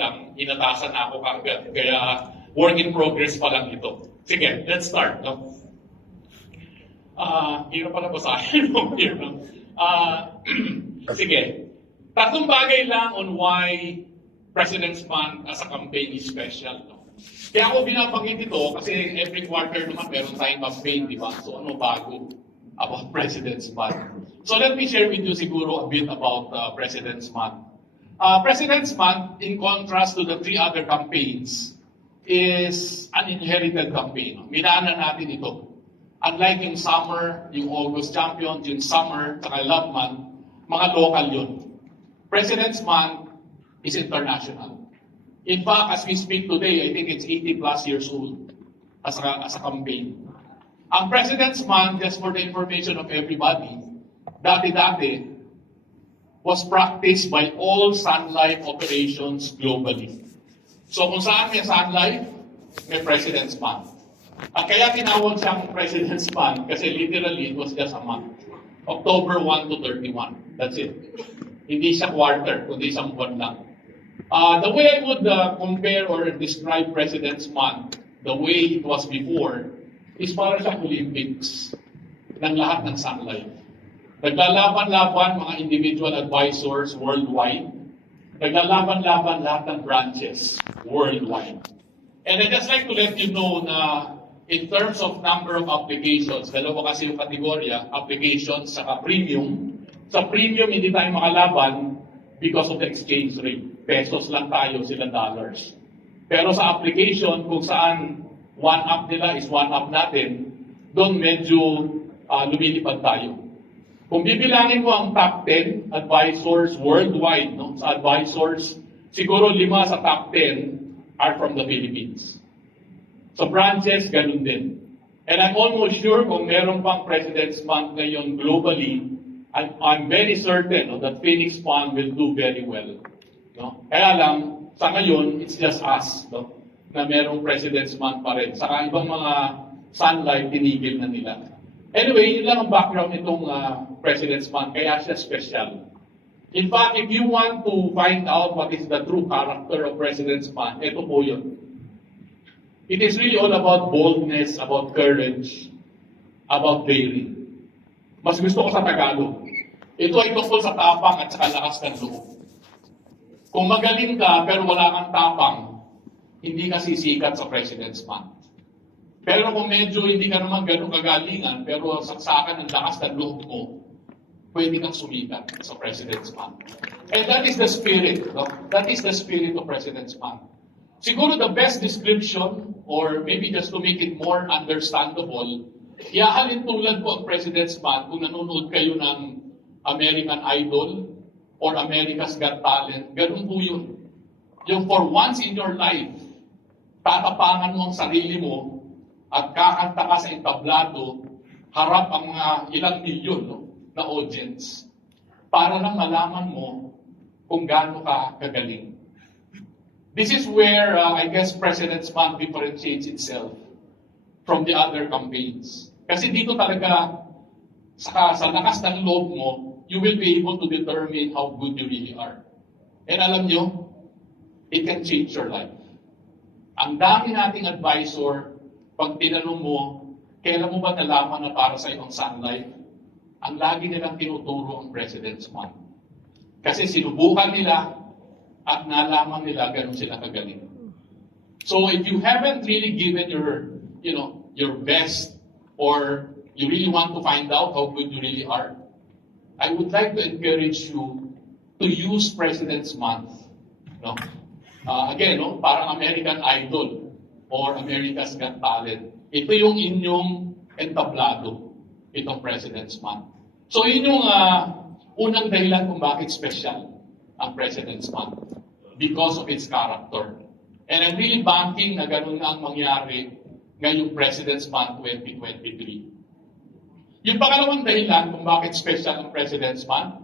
lang, inatasan na ako kagad. Kaya work in progress pa lang ito. Sige, let's start. No? Hirap pala basahin. No? Sige. Tatlong bagay lang on why President's Month as a campaign is special. No? Kaya ako binabanggit ito kasi every quarter naman meron tayong campaign, di ba? So ano bago about President's Month? So let me share with you siguro a bit about President's Month. President's Month, in contrast to the three other campaigns, is an inherited campaign. Minaanan natin ito. Unlike yung summer, yung August Champions, yung summer, saka Love Month, mga local yun. President's Month is international. In fact, as we speak today, I think it's 80 plus years old as a campaign. Ang President's Month, just for the information of everybody, dati-dati, was practiced by all Sunlife operations globally. So kung saan may Sunlife, may President's Month. At kaya tinawag siyang President's Month kasi literally it was just a month. October 1 to 31. That's it. Hindi siya quarter, kundi isang buwan lang. The way I would compare or describe President's Month, the way it was before, is para siyang Olympics ng lahat ng Sunlife. Naglalaban-laban mga individual advisors worldwide. Naglalaban-laban lahat ng branches worldwide. And I'd just like to let you know na in terms of number of applications, dalawa kasi yung kategorya, applications saka premium. Sa premium, hindi tayo makalaban because of the exchange rate. Pesos lang tayo, sila dollars. Pero sa application, kung saan one up nila is one up natin, doon medyo lumilipad tayo. Kung bibilangin mo ang top 10 advisors worldwide, no? Sa advisors, siguro 5 sa top 10 are from the Philippines. So branches, ganun din. And I'm almost sure kung meron pang President's Month ngayon globally, I'm very certain that Phoenix Fund will do very well. No? Kaya lang, sa ngayon, it's just us no? Na merong President's Month pa rin. Saka ibang mga Sunlife, tinigil na nila. Anyway, yun lang ang background nitong President's Month, kaya siya special. In fact, if you want to find out what is the true character of President's Month, ito po yun. It is really all about boldness, about courage, about daring. Mas gusto ko sa Tagalog. Ito ay tungkol sa tapang at saka lakas ng loob. Kung magaling ka pero wala kang tapang, hindi ka sisikat sa President's Month. Pero kung medyo hindi ka naman ganun kagalingan, pero saksakan ng lakas ng loob mo, pwede kang sumikat sa President's Month. And that is the spirit. No? That is the spirit of President's Month. Siguro the best description, or maybe just to make it more understandable, iahalin tulad po ang President's Month kung nanonood kayo ng American Idol or America's Got Talent. Ganun po yun. Yung for once in your life, tatapangan mo ang sarili mo at kakanta ka sa entablado, harap ang mga ilang milyon na audience para lang malaman mo kung gaano ka kagaling. This is where I guess President's Month differentiates itself from the other campaigns. Kasi dito talaga sa lakas ng loob mo, you will be able to determine how good you really are. And alam nyo, it can change your life. Ang dami nating advisor, pag tinanong mo, kailan mo ba nalaman na para sa iyong Sunlife? Ang lagi nilang tinuturo ang President's Month. Kasi sinubukan nila at nalaman nila ganun sila kagaling. So if you haven't really given your best or you really want to find out how good you really are, I would like to encourage you to use President's Month. No? Again, parang American Idol or America's Got Talent. Ito yung inyong entablado, itong President's Month. So yun yung unang dahilan kung bakit special ang President's Month. Because of its character. And I'm really banking na ganun na ang mangyari ngayong President's Month 2023. Yung pangalawang dahilan kung bakit special ang President's Month,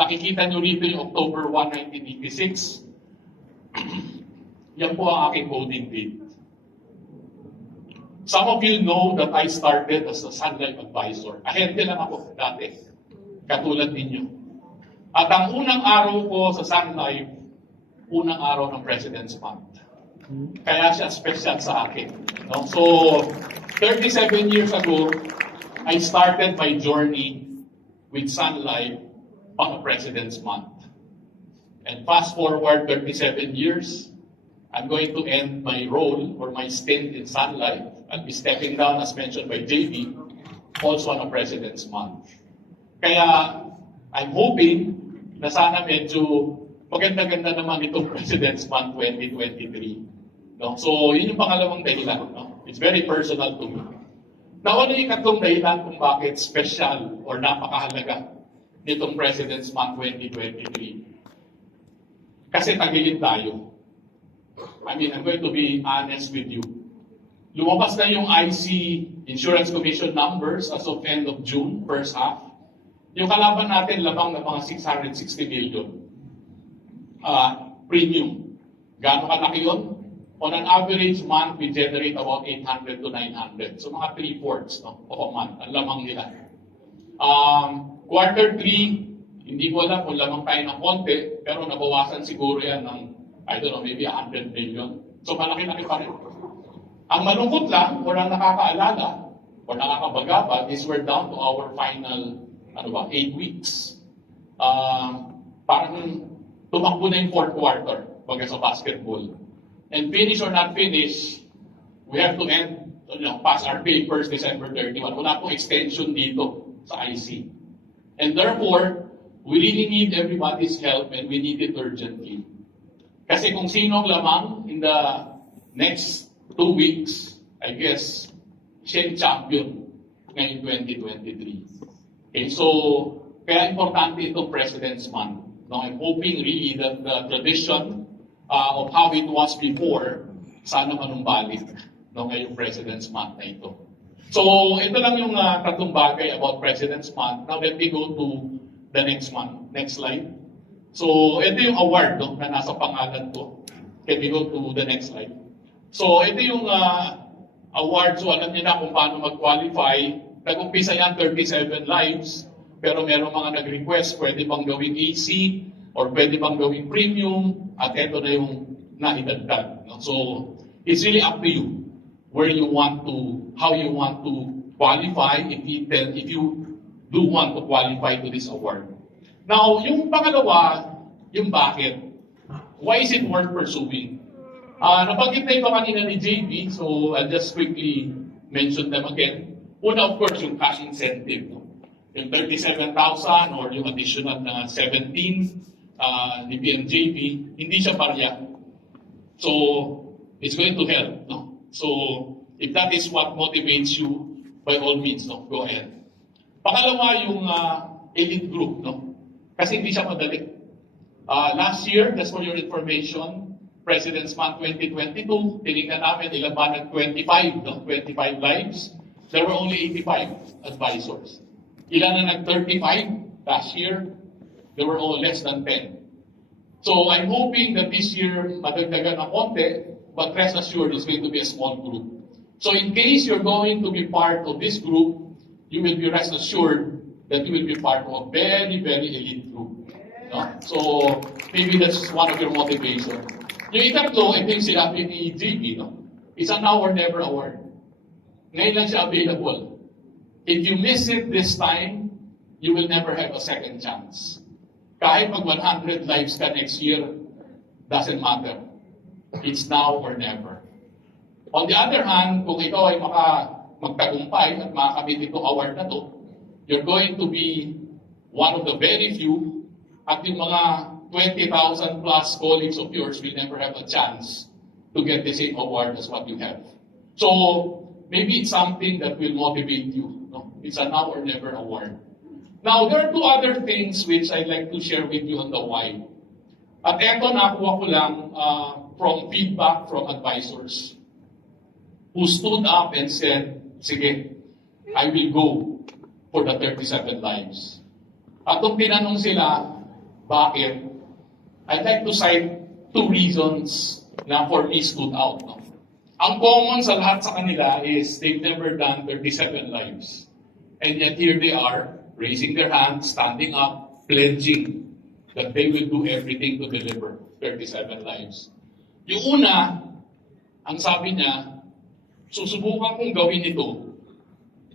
nakikita nyo rito yung October 1, 1986. Yan po ang aking coding date. Some of you know that I started as a Sunlife advisor. Ahente lang ako dati, katulad ninyo. At ang unang araw ko sa Sunlife, unang araw ng President's Month. Kaya siya special sa akin. No? So, 37 years ago, I started my journey with Sunlife on a President's Month. And fast forward 37 years, I'm going to end my role or my stint in Sunlife. I'll be stepping down, as mentioned by JB, also on a President's Month. Kaya, I'm hoping na sana medyo maganda-ganda naman itong President's Month 2023. No? So, yun yung pangalawang dahilan. No? It's very personal to me. Now, ano yung katong dahilan kung bakit special or napakahalaga nitong President's Month 2023? Kasi tagilid tayo. I mean, I'm going to be honest with you. Lumabas na yung IC Insurance Commission numbers as of end of June, first half. Yung kalaban natin, labang na mga 660 million premium. Gaano kalaki yun? On an average month, we generate about 800 to 900. So mga 3/4 no, of a month, ang lamang nila. Quarter 3, hindi ko alam kung lamang tayo ng konti, pero nabawasan siguro yan ng, I don't know, maybe 100 million. So malaki-laki pa rin. Ang malungkot lang, or ang nakakaalala, or nakakabagabag, is we're down to our final 8 weeks. Parang tumakbo na yung fourth quarter, baga sa basketball. And finish or not finish, we have to end, pass our papers December 31. Wala pong extension dito sa IC. And therefore, we really need everybody's help and we need it urgently. Kasi kung sino ang lamang in the next 2 weeks, I guess, siya yung champion ngayong 2023. Okay, so, kaya importante itong President's Month. No, I'm hoping really that the tradition of how it was before, sana manumbalik ngayong President's Month na ito. So, ito lang yung tatlong bagay about President's Month. Now, let me go to the next one. Next slide. So, ito yung award na nasa pangalan ko. Can we go to the next slide? So, ito yung award. So, alam niyo na kung paano mag-qualify. Nag-umpisa yan 37 lives, pero meron mga nag-request, pwede bang gawing AC, or pwede bang gawing premium, at ito na yung naidagdag. No? So, it's really up to you where you want to, how you want to qualify if you do want to qualify to this award. Now, yung pangalawa, yung bakit. Why is it worth pursuing? Nabanggit na ito kanina ni JB, so I'll just quickly mention them again. Una, of course, yung cash incentive. No? Yung 37,000 or yung additional na 17 ni PNJP, hindi siya barya. So, it's going to help. No? So, if that is what motivates you, by all means, no? Go ahead. Pangalawa, yung elite group. No? Kasi hindi siya madali. Last year, just for your information, President's Month 2022, tinignan namin ilan ba ng 25 lives. There were only 85 advisors. Ilan na nag-35 last year? There were all less than 10. So I'm hoping that this year, madagdagan ng konti, but rest assured, it's going to be a small group. So in case you're going to be part of this group, you will be rest assured that you will be part of a very, very elite group. No? So maybe that's one of your motivations. Yung itatlo, I think sila ni JB, no? It's an now or never award. Ngayon lang siya available. If you miss it this time, you will never have a second chance. Kahit mag 100 lives ka next year, doesn't matter. It's now or never. On the other hand, kung ikaw ay magtagumpay at makakamit itong award na to, you're going to be one of the very few at yung mga 20,000 plus colleagues of yours will never have a chance to get the same award as what you have. So, maybe it's something that will motivate you. No? It's a now or never award. Now, there are two other things which I'd like to share with you on the why. At eto, nakuha ko lang from feedback from advisors who stood up and said, sige, I will go for the 37 lives. At kung tinanong sila, bakit? I'd like to cite two reasons na for me stood out. No? Ang common sa lahat sa kanila is they've never done 37 lives. And yet here they are, raising their hands, standing up, pledging that they will do everything to deliver. 37 lives. Yung una, ang sabi niya, susubukan kong gawin ito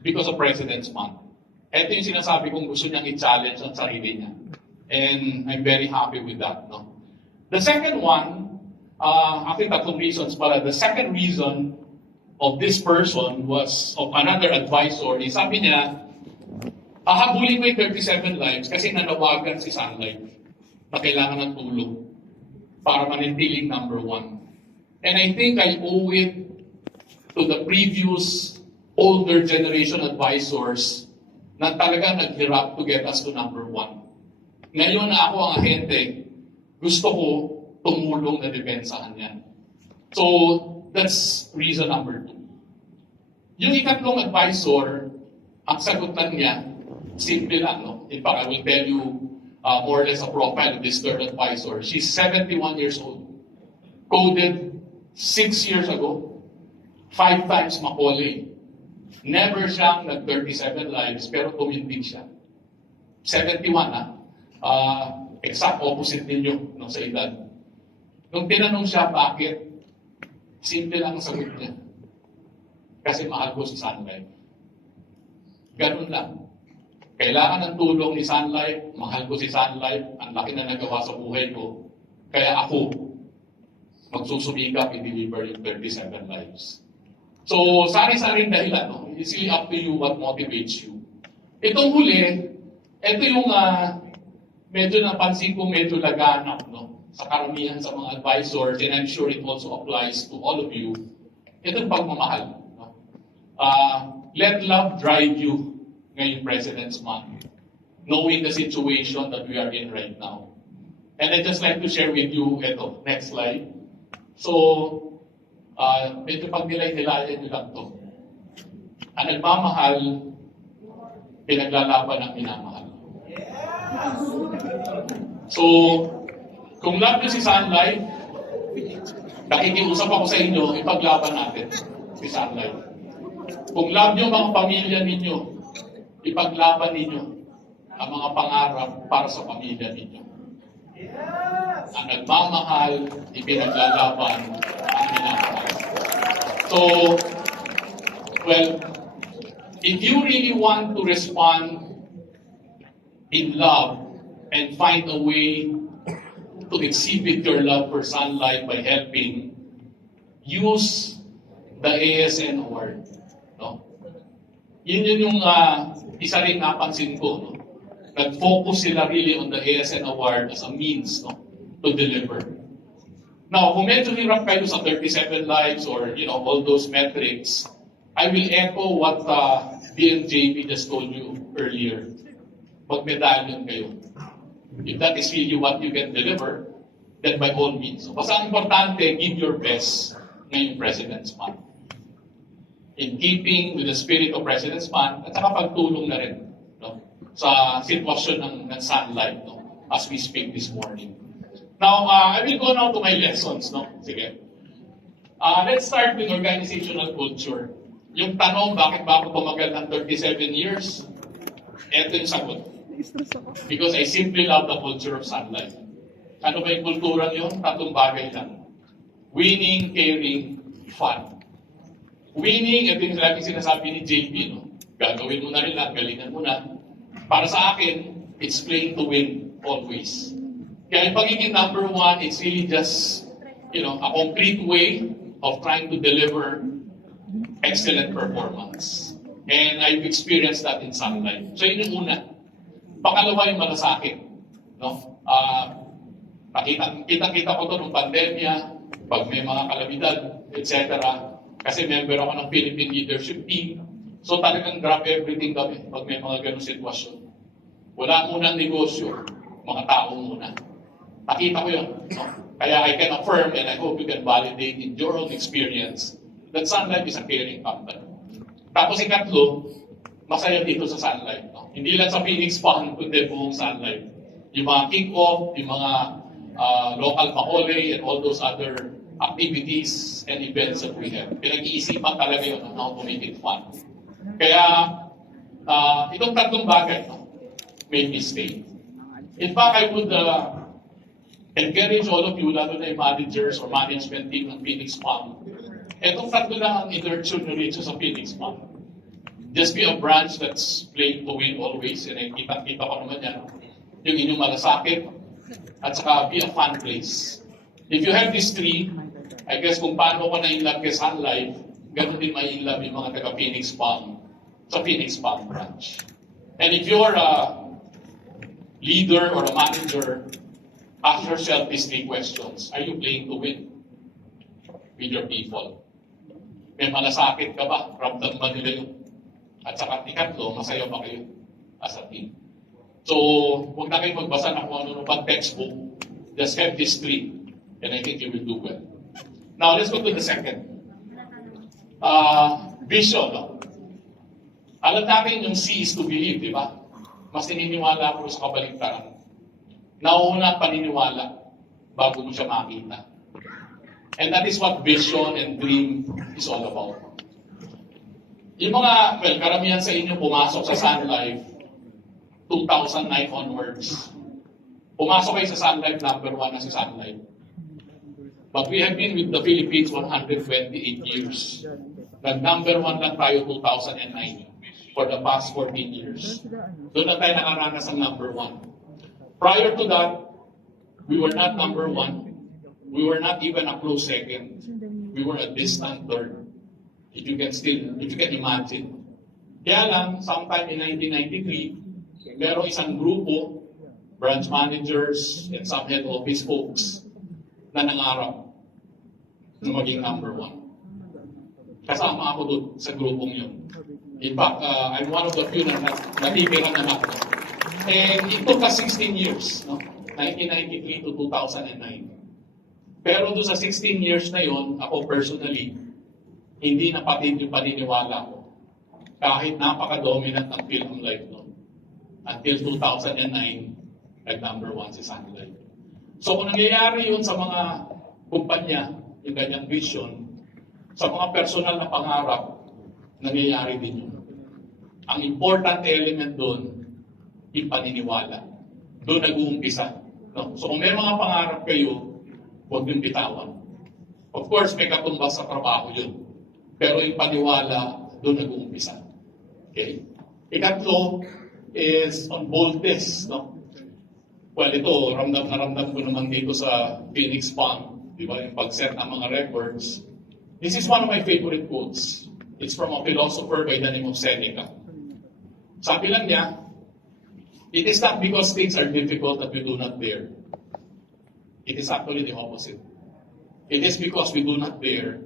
because of President's Month. Ito yung sinasabi kong gusto niyang i-challenge ang sarili niya. And I'm very happy with that. No? The second one, I think tatlong reasons pala. The second reason of this person was of another advisor. Sabi niya, hahabulin ko yung 37 lives kasi nanawagan si Sunlife na kailangan ng tulong para manitiling number 1. And I think I owe it to the previous older generation advisors na talaga naghirap to get us to number 1. Ngayon na ako ang ahente, gusto ko tumulong na depensahan yan. So, that's reason number 2. Yung ikatlong advisor, ang sagutan niya, simple lang, no? In fact, I will tell you more or less a profile of this third advisor. She's 71 years old. Coded 6 years ago. 5 times Macaulay. Never siyang nag-37 lives, pero tumindig siya. 71, ha? Exact opposite ninyo no, sa edad. Nung tinanong siya bakit, simple lang ang sagot niya. Kasi mahal ko si Sunlife. Ganun lang. Kailangan ng tulong ni Sunlife, mahal ko si Sunlife, ang laki na nagawa sa buhay ko. Kaya ako, magsusumikap i-deliver yung 37 lives. So, sari-saring dahilan, no? It's really up to you what motivates you. Itong huli, ito yung medyo napansin ko medyo laganap, no? Sa karamihan sa mga advisors, and I'm sure it also applies to all of you. Itong pagmamahal. No? Let love drive you ngayong President's Month, knowing the situation that we are in right now. And I'd just like to share with you, ito, next slide. So, medyo pag nilay-nilayan nyo lang to. Ang nagmamahal, pinaglalaban ang minamahal. So, kung love nyo si Sunlife, nakikiusap ako sa inyo, ipaglaban natin si Sunlife. Kung love nyo mga pamilya ninyo, ipaglaban ninyo ang mga pangarap para sa pamilya ninyo. Ang nagmamahal, ipinaglalaban ang minamahal. So, well, if you really want to respond in love and find a way to exhibit your love for Sunlife by helping, use the ASN award. No? Yun yung isa rin napansin ko. No? Nag-focus sila really on the ASN award as a means, no, to deliver. Now, kung medyo hirap kayo sa 37 lives or all those metrics, I will echo what DNJP just told you earlier. Mag-medallion kayo. If that is really what you can deliver, then by all means. So, basta ang importante, give your best ngayong President's Month. In keeping with the spirit of President's Month, at saka pagtulong na rin, no, sa sitwasyon ng Sunlife, no, as we speak this morning. Now, I will go now to my lessons. No? Sige. Let's start with organizational culture. Yung tanong, bakit ba ako tumagal ng 37 years? Ito yung sagot. Because I simply love the culture of Sunlife. Ano ba yung kultura yun? Tatlong bagay lang. Winning, caring, fun. Winning, ito yung laging sinasabi ni JP. No? Gagawin mo na rin lang, galingan mo na. Para sa akin, it's playing to win always. Kaya yung pagiging number 1, it's really just, a complete way of trying to deliver excellent performance. And I've experienced that in Sunlife. So yun yung una. Pangalawa yung malasakit. No? Kita-kita ko to nung pandemya, pag may mga kalamidad, etc. Kasi member ako ng Philippine Leadership Team. So talagang drop everything kami pag may mga ganong sitwasyon. Wala munang negosyo, mga tao muna. Nakita ko yun. No? Kaya I can affirm and I hope you can validate in your own experience that Sunlife is a caring company. Tapos ikatlo, masaya dito sa Sunlife. No? Hindi lang sa Phoenix Fund, kundi buong Sunlife. Yung mga kick-off, yung mga local Macaulay and all those other activities and events that we have. Pinag-iisipan talaga yun on how to make it fun. Kaya, itong tatlong bagay, no, made me stay. In fact, I would Encourage all of you, lalo na yung managers or management team ng Phoenix Palm. Etong tatlo lang ang inertune nyo rito sa Phoenix Palm. Just be a branch that's playing to win always, and kita-kita ko naman yan, yung inyong malasakit, at saka be a fun place. If you have these three, I guess kung paano ko na-inlove kay Sunlife, ganun din ma-inlove yung mga taga-Phoenix Palm sa Phoenix Palm branch. And if you're a leader or a manager, ask yourself these three questions. Are you playing to win with your people? May malasakit ka ba? Ramdam ba nila yun? At saka ikatlo, masaya ba kayo as a team? So, huwag na kayo magbasa ng kung ano pang textbook. Just have these three, and I think you will do well. Now, let's go to the second. Vision. No? Alam natin yung C is to believe, di ba? Mas naniniwala ako sa kabaligtaran. Nauna paniniwala bago mo siya makita. And that is what vision and dream is all about. Yung mga, well, karamihan sa inyo pumasok sa Sunlife 2009 onwards. Pumasok kayo sa Sunlife, number 1 na si Sunlife. But we have been with the Philippines 128 years. Nag-number 1 lang tayo 2009 for the past 14 years. Doon na tayo nakaranas ng number 1. Prior to that, we were not number 1. We were not even a close second. We were a distant third. If you can imagine. Kaya lang, sometime in 1993, merong isang grupo, branch managers, and some head office folks, na nangarap na maging number 1. Kasama ako doon sa grupong yun. In fact, I'm one of the few na natitira na ako. And it took us 16 years, no? 1993 to 2009. Pero doon sa 16 years na yon, ako personally, hindi napatid yung paniniwala ko. Kahit napaka-dominant ng film life noon. Until 2009, nag-number 1 si Sunlife. So kung nangyayari yun sa mga kumpanya, yung ganyang vision, sa mga personal na pangarap, nangyayari din yun. Ang important element doon, yung paniniwala. Doon nag-uumpisa. No? So kung may mga pangarap kayo, huwag yung bitawan. Of course, may katumbas sa trabaho yun. Pero yung paniwala, doon nag-uumpisa. Okay? Ikatlo is on boldness. No? Well, ito, ramdam na ramdam ko naman dito sa Phoenix Palm. Di ba? Yung pag-set ng mga records. This is one of my favorite quotes. It's from a philosopher by the name of Seneca. Sabi lang niya, it is not because things are difficult that we do not dare. It is actually the opposite. It is because we do not dare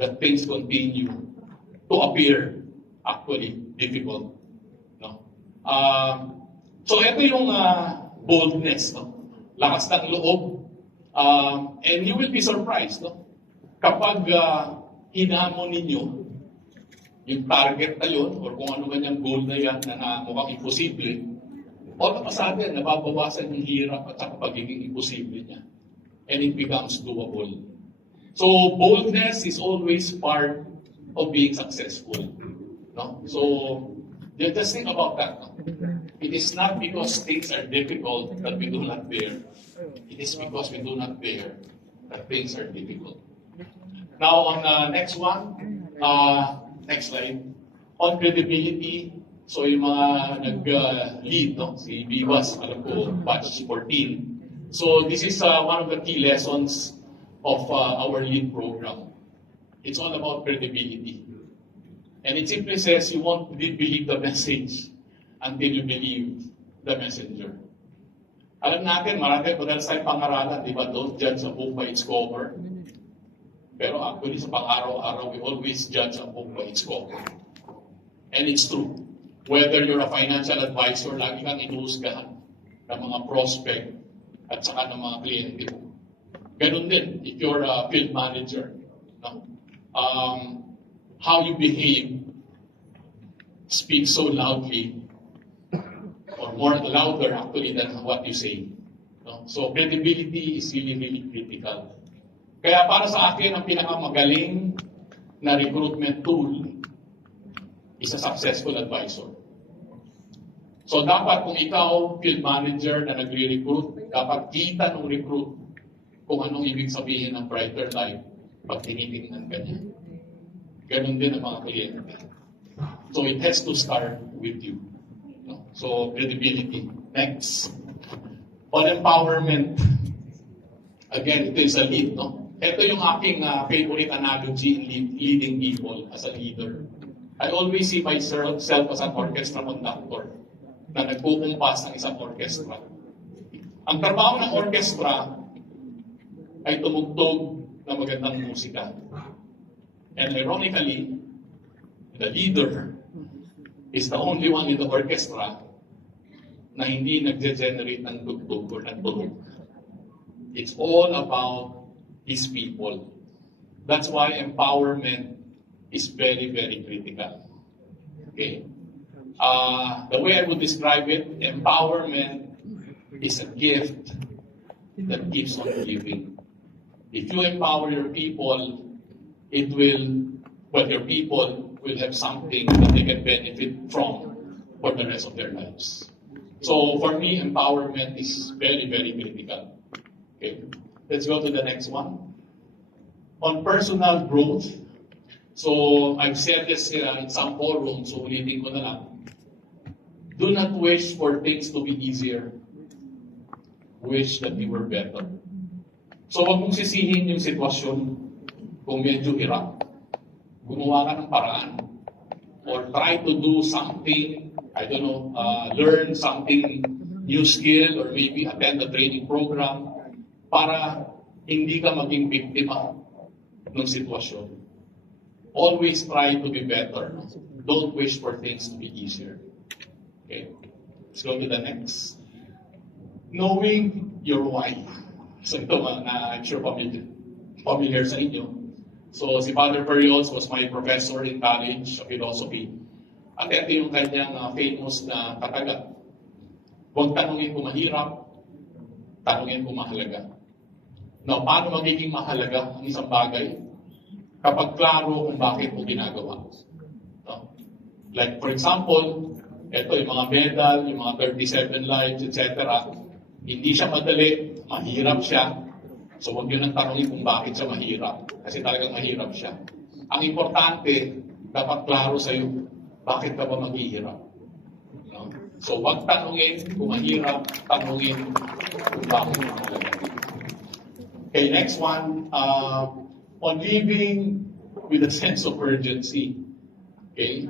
that things continue to appear actually difficult. No? So ito yung boldness, no? Lakas ng loob. And you will be surprised, no? Kapag hinamon ninyo yung target na yun, or kung ano man yung goal na yan na mukhang imposible, all of a sudden, nababawasan yung hirap at saka pagiging imposible niya. And it becomes doable. So, boldness is always part of being successful. No? So, just think about that. No? It is not because things are difficult that we do not bear. It is because we do not bear that things are difficult. Now, on the next one, next slide. On credibility, so yung mga nag-lead, no? Si Bivas, alam ko, batch 14. So this is one of the key lessons of our lead program. It's all about credibility. And it simply says you won't believe the message until you believe the messenger. Alam natin, marami madalas tayong pangaralan, di ba? Don't judge a book by its cover. Pero actually, sa pang-araw-araw, we always judge a book by its cover. And it's true. Whether you're a financial advisor, lagi kang inuhusgahan ng mga prospect at saka ng mga kliyente mo. Ganun din, if you're a field manager. No? How you behave speaks so loudly or more louder actually than what you say. No? So credibility is really, really critical. Kaya para sa akin, ang pinakamagaling na recruitment tool is a successful advisor. So dapat kung ikaw, field manager na nagre-recruit, Kapag kita ng recruit kung anong ibig sabihin ng brighter life, pag tinitingnan ka niya. Ganun din ang mga kliyente. So it has to start with you. No? So credibility. Next. On empowerment. Again, ito is a lead. No? Ito yung aking favorite analogy in leading people as a leader. I always see myself as an orchestra conductor na nagpukumpas ng isang orchestra. Ang trabaho ng orchestra ay tumugtog ng magandang musika. And ironically, the leader is the only one in the orchestra na hindi nagge-generate ng tugtog or ng tunog. It's all about his people. That's why empowerment is very, very critical. Okay? The way I would describe it, empowerment is a gift that keeps on giving. If you empower your people, your people will have something that they can benefit from for the rest of their lives. So for me, empowerment is very, very critical. Okay, let's go to the next one. On personal growth, so I've said this in some forums, so ulitin ko na lang. Do not wish for things to be easier. Wish that you were better. So wag mong sisihin yung sitwasyon kung medyo hirap. Gumawa ka ng paraan. Or try to do something, I don't know, learn something, new skill, or maybe attend a training program para hindi ka maging biktima ng sitwasyon. Always try to be better. Don't wish for things to be easier. Okay, let's go to the next. Knowing your why. So ito na I'm sure familiar sa inyo. So si Father Periods was my professor in college of philosophy. At ito yung kanyang famous na katagat. Huwag tanungin kung mahirap, tanungin kung mahalaga. Now, paano magiging mahalaga ang isang bagay? Kapag klaro kung bakit mo ginagawa. No? Like for example, ito yung mga medal, yung mga 37 lives, etc. Hindi siya madali, mahirap siya. So huwag yun ang tanongin kung bakit siya mahirap. Kasi talagang mahirap siya. Ang importante, dapat klaro sa'yo, bakit ka ba maghihirap? No? So huwag tanongin kung mahirap, tanongin kung bakit mahalaga. Okay, next one. On living with a sense of urgency. Okay?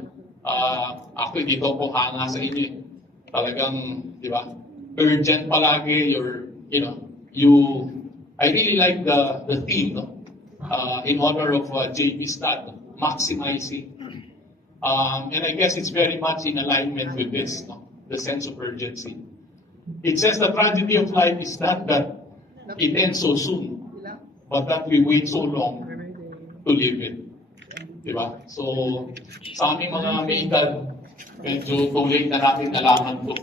Actually, dito po hanga sa inyo. Talagang, di ba? Urgent palagi, I really like the theme, no? In honor of J.P. Stott, maximizing. And I guess it's very much in alignment with this, no? The sense of urgency. It says the tragedy of life is not that it ends so soon, but that we wait so long to live it. Diba? So, sa aming mga may edad, medyo too late na natin nalaman to,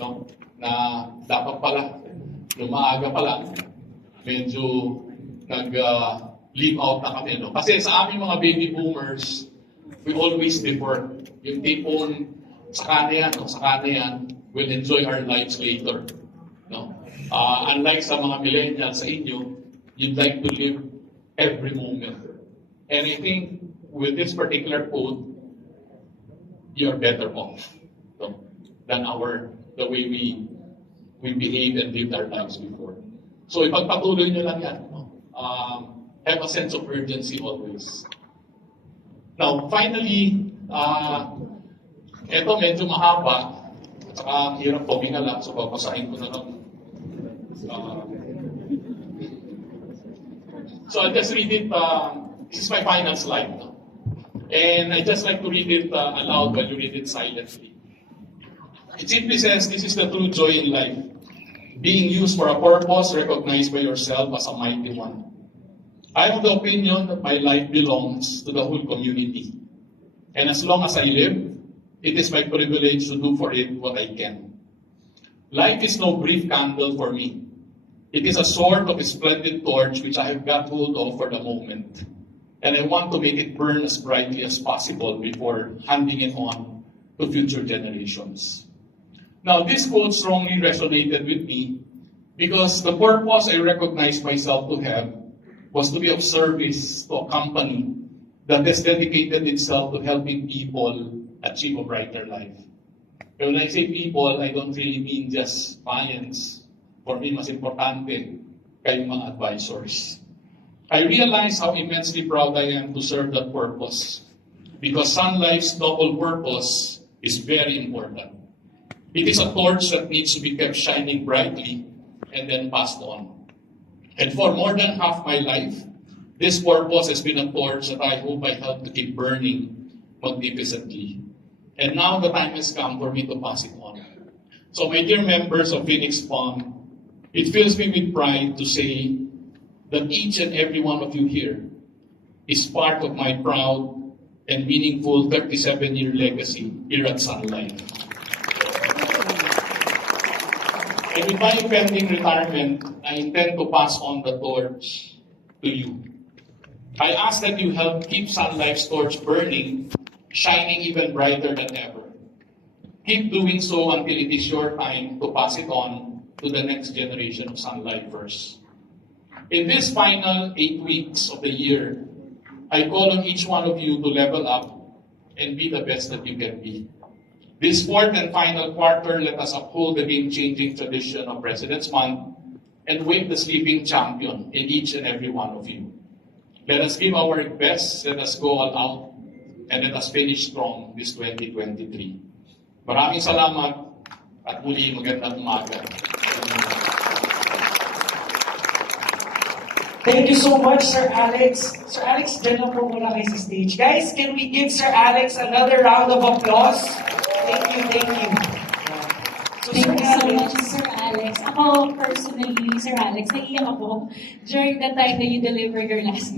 no? Na dapat pala, nung maaga pa lang, medyo nag-leave out na kami. No? Kasi sa aming mga baby boomers, we always defer. Yung tipong saka na yan, we'll enjoy our lives later. No? Unlike sa mga millennials sa inyo, you'd like to live every moment. And I think with this particular quote, you're better off, no? Than the way we behaved and lived our lives before. So ipagpatuloy nyo lang yan. No? Have a sense of urgency always. Now, finally, eto medyo mahaba, at saka hirap puminga lang, so papasahin ko na lang. So I'll just read it, this is my final slide. No? And I just like to read it aloud while you read it silently. It simply says, this is the true joy in life. Being used for a purpose recognized by yourself as a mighty one. I am of the opinion that my life belongs to the whole community. And as long as I live, it is my privilege to do for it what I can. Life is no brief candle for me. It is a sort of a splendid torch which I have got hold of for the moment. And I want to make it burn as brightly as possible before handing it on to future generations. Now, this quote strongly resonated with me Because the purpose I recognized myself to have was to be of service to a company that has dedicated itself to helping people achieve a brighter life. But when I say people, I don't really mean just clients. For me, mas importante, kayong mga advisors. I realize how immensely proud I am to serve that purpose because Sunlife's double purpose is very important. It is a torch that needs to be kept shining brightly and then passed on. And for more than half my life, this purpose has been a torch that I hope I help to keep burning magnificently. And now the time has come for me to pass it on. So my dear members of Phoenix Palm, it fills me with pride to say that each and every one of you here is part of my proud and meaningful 37-year legacy here at Sunlife. And with my impending retirement, I intend to pass on the torch to you. I ask that you help keep Sunlife's torch burning, shining even brighter than ever. Keep doing so until it is your time to pass it on to the next generation of Sunlifers. In this final 8 weeks of the year, I call on each one of you to level up and be the best that you can be. This fourth and final quarter, let us uphold the game-changing tradition of President's Month and wake the sleeping champion in each and every one of you. Let us give our best, let us go all out, and let us finish strong this 2023. Maraming salamat at muli magandang umaga. Thank you so much, Sir Alex. Sir Alex, dyan lang po muna kayo sa stage. Guys, can we give Sir Alex another round of applause? Thank you, thank you. So, Thank Sir you so Alex, much, Sir Alex. Ako, personally, Sir Alex, naiiyak ako during the time that you delivered your last